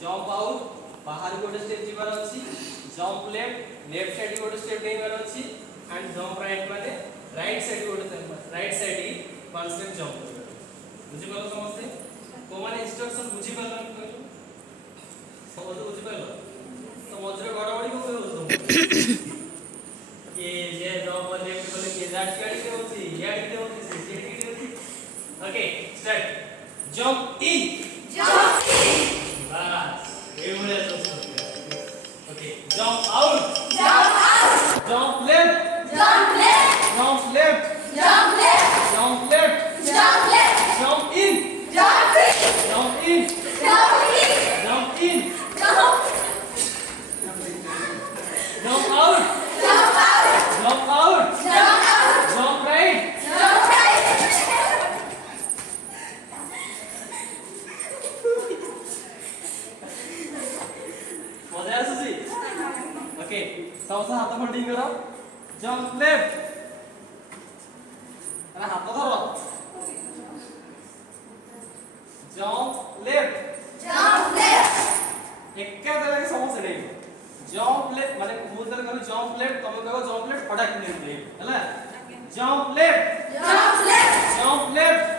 Jump out बाहर गोटे step जीवार अछि जंप लेफ्ट लेफ्ट साइड गोटे स्टेप देबार अछि एंड जंप राइट माने राइट साइड गोटे right side one step jump करबे बुझि पालो समझते को माने इंस्ट्रक्शन बुझि पालो समझ बुझि पालो तो मजरे गड़बड़ी को हो ये जंप लेफ्ट बोले के राइट गाड़ी के होती या के होती से के होती ओके स्टार्ट जंप इन बस ये बोले तो okay jump out jump left Jump left. jump left Jump left. jump left Jump left. jump in Jump in. jump in Jump in. jump in Jump. jump out Jump out. jump out Jump out. jump right Jump right. मजा आसुची okay सबसे हाथ folding करो jump left अरे हाथ धरो jump left Jump left. एका तरह के समझ नहीं जंप लेफ्ट माने मु तरह करू जंप लेफ्ट तुम कहो जंप लेफ्ट फटाक नहीं हला jump left Jump left. Jump left